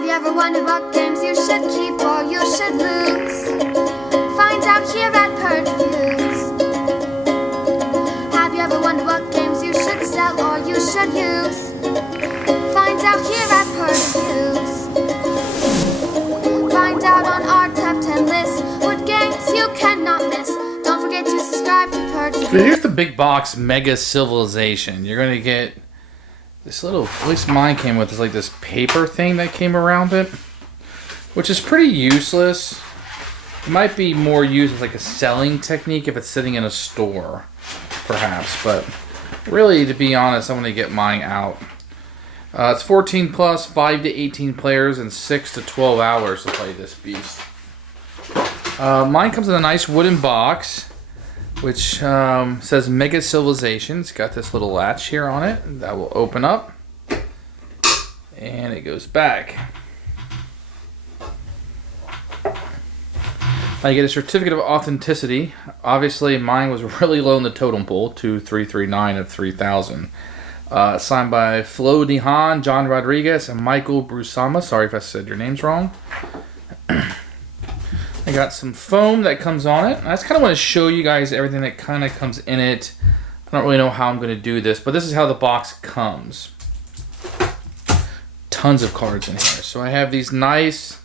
Have you ever wondered what games you should keep or you should lose? Find out here at Purge Reviews. Have you ever wondered what games you should sell or you should use? Find out here at Purge Reviews. Find out on our top 10 list what games you cannot miss. Don't forget to subscribe to Purge Reviews. So here's the big box Mega Civilization. You're going to get this little, at least mine came with this paper thing that came around it, which is pretty useless. It might be more used as like a selling technique if it's sitting in a store, perhaps. But really, to be honest, I'm going to get mine out. It's 14 plus, 5 to 18 players, and 6 to 12 hours to play this beast. Mine comes in a nice wooden box, which says Mega Civilization. It's got this little latch here on it that will open up, and it goes back. I get a certificate of authenticity. Obviously, mine was really low in the totem pole, 2339 of 3000. Signed by Flo Dehan, John Rodriguez, and Michael Brusama. Sorry if I said your names wrong. I got some foam that comes on it. I just kind of want to show you guys everything that kind of comes in it. I don't really know how I'm going to do this, but this is how the box comes. Tons of cards in here. So I have these nice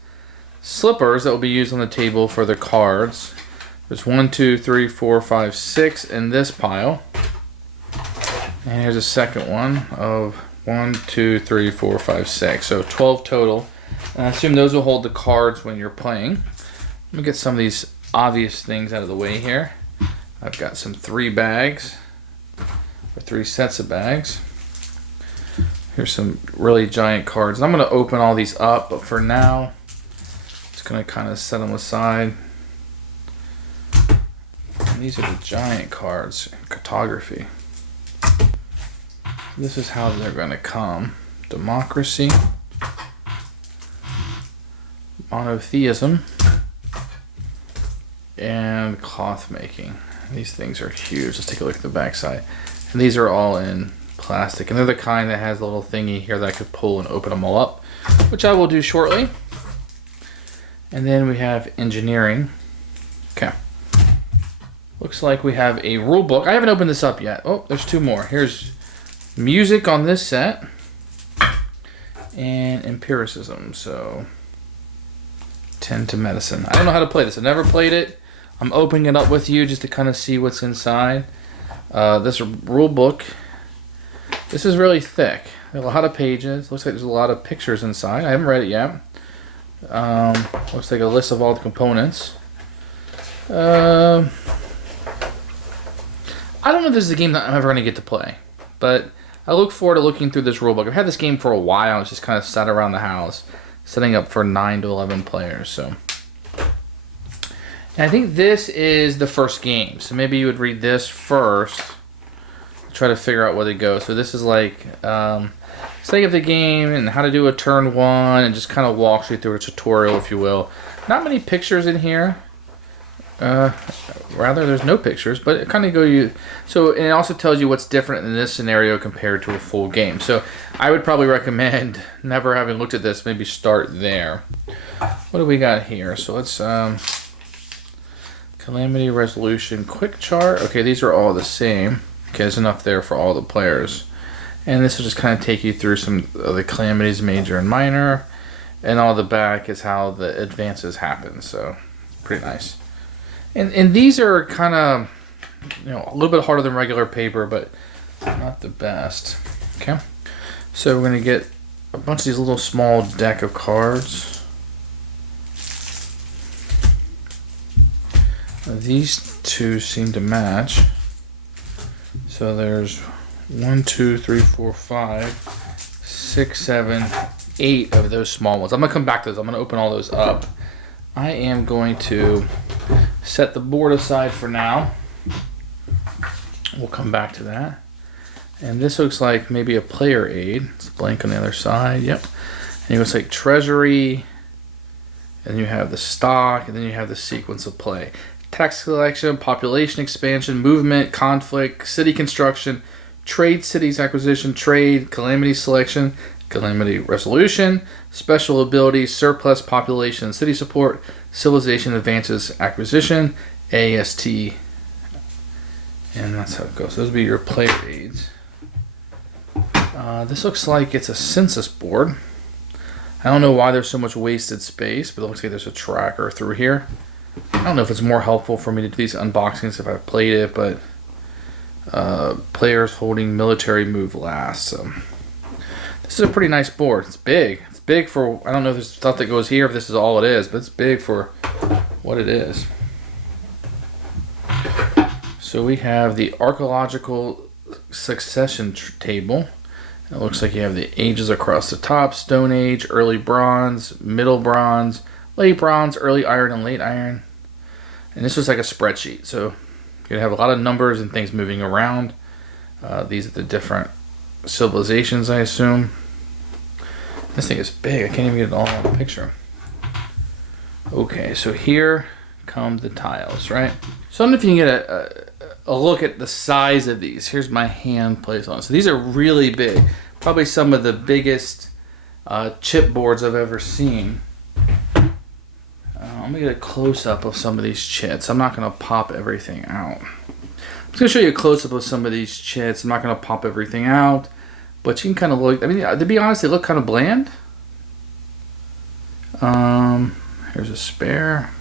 slippers that will be used on the table for the cards. There's 1, 2, 3, 4, 5, 6 in this pile. And here's a second one of 1, 2, 3, 4, 5, 6. So 12 total. And I assume those will hold the cards when you're playing. Let me get some of these obvious things out of the way here. I've got some 3 bags, or 3 sets of bags. Here's some really giant cards. I'm going to open all these up, but for now, just going to kind of set them aside. And these are the giant cards in cartography. This is how they're going to come. Democracy, monotheism, and cloth making. These things are huge. Let's take a look at the back side. And these are all in plastic. And they're the kind that has a little thingy here that I could pull and open them all up, which I will do shortly. And then we have engineering. Okay. Looks like we have a rule book. I haven't opened this up yet. Oh, there's 2 more. Here's music on this set. And empiricism. So 10 to medicine. I don't know how to play this. I've never played it. I'm opening it up with you just to kind of see what's inside. This rule book. This is really thick. There's a lot of pages. Looks like there's a lot of pictures inside. I haven't read it yet. Looks like a list of all the components. I don't know if this is a game that I'm ever going to get to play, but I look forward to looking through this rulebook. I've had this game for a while. It's just kind of sat around the house, setting up for 9 to 11 players. So, and I think this is the first game. So maybe you would read this first, try to figure out where they go. So this is like setting up the game and how to do a turn 1, and just kind of walks you through a tutorial, if you will. Not many pictures in here. Rather, there's no pictures, but it kind of so and it also tells you what's different in this scenario compared to a full game. So I would probably recommend, never having looked at this, maybe start there. What do we got here? So let's calamity resolution quick chart. Okay, these are all the same. Okay, there's enough there for all the players, and this will just kind of take you through some of the calamities, major and minor, and all the back is how the advances happen. So pretty nice. And these are kind of, a little bit harder than regular paper, but not the best. Okay, so we're going to get a bunch of these little small deck of cards. These 2 seem to match. So there's 1, 2, 3, 4, 5, 6, 7, 8 of those small ones. I'm going to come back to those. I'm going to open all those up. I am going to set the board aside for now. We'll come back to that. And this looks like maybe a player aid. It's blank on the other side. Yep. And it looks like treasury. And you have the stock. And then you have the sequence of play. Tax collection, population expansion, movement, conflict, city construction, trade cities acquisition, trade, calamity selection, calamity resolution, special abilities, surplus population, city support, civilization advances, acquisition, AST, and that's how it goes. Those would be your player aids. This looks like it's a census board. I don't know why there's so much wasted space, but it looks like there's a tracker through here. I don't know if it's more helpful for me to do these unboxings if I've played it, but players holding military move last. So this is a pretty nice board. It's big. It's big for, I don't know if there's stuff that goes here, if this is all it is, but it's big for what it is. So we have the archaeological succession table. It looks like you have the ages across the top: Stone Age, Early Bronze, Middle Bronze, Late Bronze, Early Iron, and Late Iron. And this was like a spreadsheet, so you're gonna have a lot of numbers and things moving around. These are the different civilizations, I assume. This thing is big. I can't even get it all in the picture. Okay, so here come the tiles, right? So I don't know if you can get a look at the size of these. Here's my hand placed on. So these are really big. Probably some of the biggest chipboards I've ever seen. Let me get a close-up of some of these chits. I'm not going to pop everything out. I'm just going to show you a close-up of some of these chits. I'm not going to pop everything out. But you can kind of look. I mean, to be honest, they look kind of bland. Here's a spare.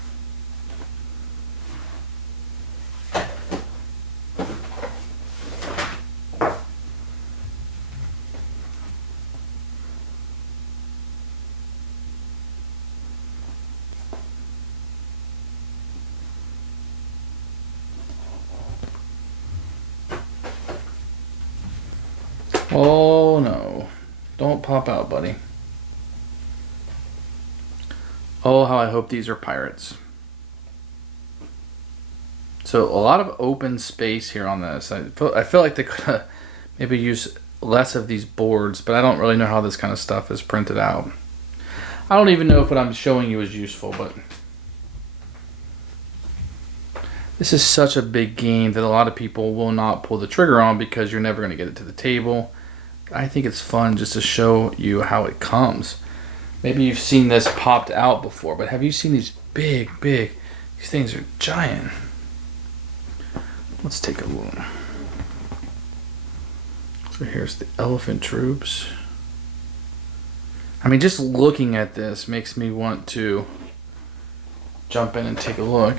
Oh no, don't pop out, buddy. Oh, how I hope these are pirates. So a lot of open space here on this. I feel like they could maybe use less of these boards, but I don't really know how this kind of stuff is printed out. I don't even know if what I'm showing you is useful, but this is such a big game that a lot of people will not pull the trigger on because you're never going to get it to the table. I think it's fun just to show you how it comes. Maybe you've seen this popped out before, but have you seen these big, these things are giant. Let's take a look. So here's the elephant troops. I mean, just looking at this makes me want to jump in and take a look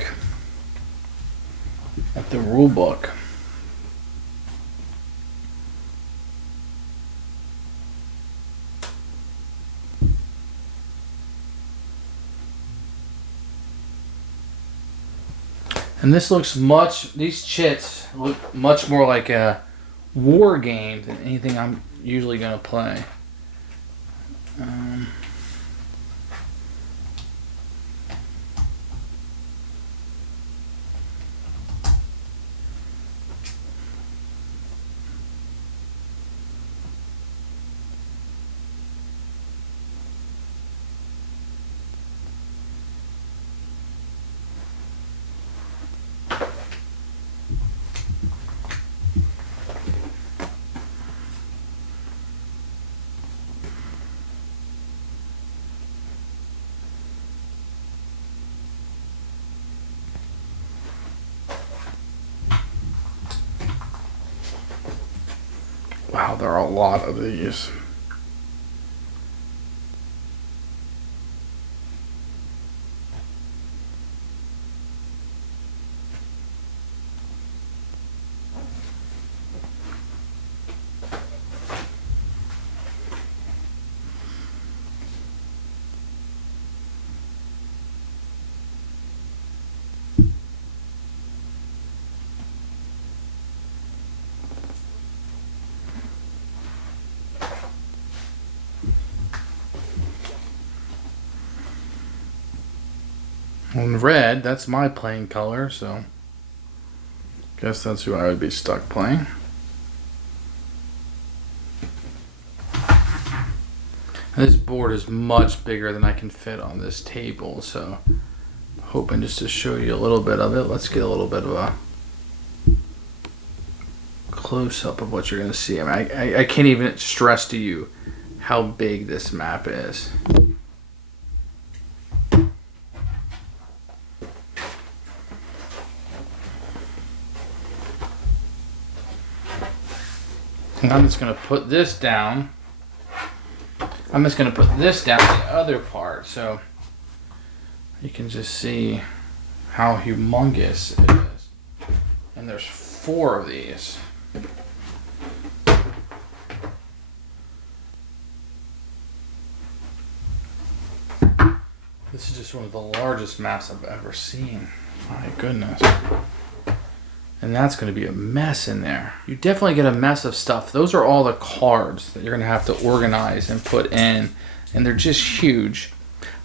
at the rule book. And this looks these chits look much more like a war game than anything I'm usually going to play. Wow, there are a lot of these. And red, that's my playing color, so guess that's who I would be stuck playing. And this board is much bigger than I can fit on this table, so I'm hoping just to show you a little bit of it. Let's get a little bit of a close-up of what you're going to see. I mean, I can't even stress to you how big this map is. And I'm just going to put this down. I'm just going to put this down the other part so you can just see how humongous it is. And there's 4 of these. This is just one of the largest maps I've ever seen. My goodness. And that's going to be a mess in there. You definitely get a mess of stuff. Those are all the cards that you're going to have to organize and put in. And they're just huge.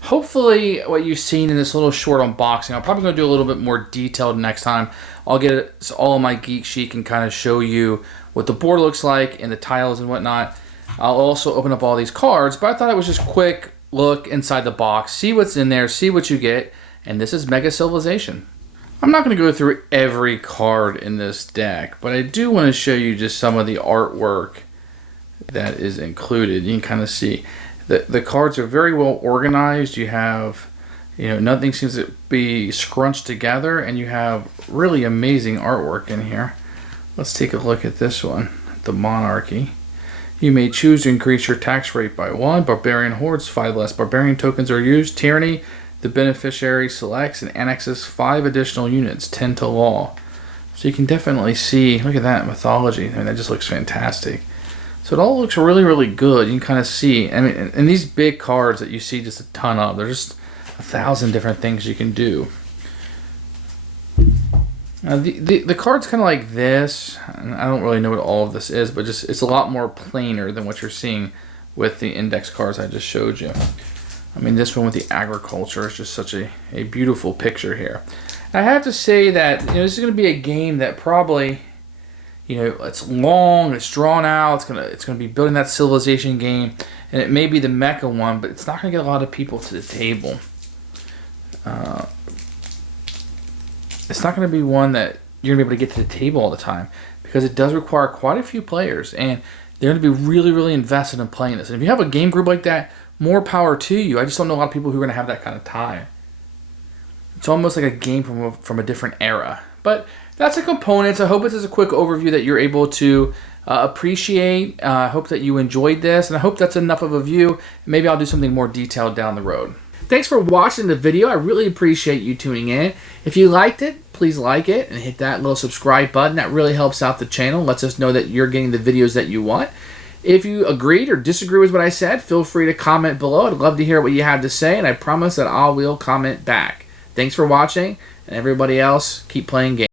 Hopefully what you've seen in this little short unboxing, I'm probably going to do a little bit more detailed next time. I'll get it so all of my geek chic and kind of show you what the board looks like and the tiles and whatnot. I'll also open up all these cards, but I thought it was just quick look inside the box, see what's in there, see what you get. And this is Mega Civilization. I'm not going to go through every card in this deck, but I do want to show you just some of the artwork that is included. You can kind of see the cards are very well organized. You have, nothing seems to be scrunched together, and you have really amazing artwork in here. Let's take a look at this one, the Monarchy. You may choose to increase your tax rate by 1. Barbarian hordes, 5 less barbarian tokens are used. Tyranny. The beneficiary selects and annexes 5 additional units, 10 to law. So you can definitely see, look at that mythology. I mean, that just looks fantastic. So it all looks really, really good. You can kind of see, I mean, and these big cards that you see just a ton of, there's just 1,000 different things you can do. Now, the card's kind of like this. And I don't really know what all of this is, but just it's a lot more plainer than what you're seeing with the index cards I just showed you. I mean, this one with the agriculture is just such a beautiful picture here. I have to say that this is going to be a game that probably, it's long, it's drawn out. It's gonna be building that civilization game, and it may be the mecha one, but it's not going to get a lot of people to the table. It's not going to be one that you're going to be able to get to the table all the time because it does require quite a few players, and they're going to be really, really invested in playing this. And if you have a game group like that, more power to you. I just don't know a lot of people who are going to have that kind of time. It's almost like a game from a different era. But that's the components. I hope this is a quick overview that you're able to appreciate. I hope that you enjoyed this, and I hope that's enough of a view. Maybe I'll do something more detailed down the road. Thanks for watching the video. I really appreciate you tuning in. If you liked it, please like it and hit that little subscribe button. That really helps out the channel. Lets us know that you're getting the videos that you want. If you agreed or disagree with what I said, feel free to comment below. I'd love to hear what you have to say, and I promise that I will comment back. Thanks for watching, and everybody else, keep playing games.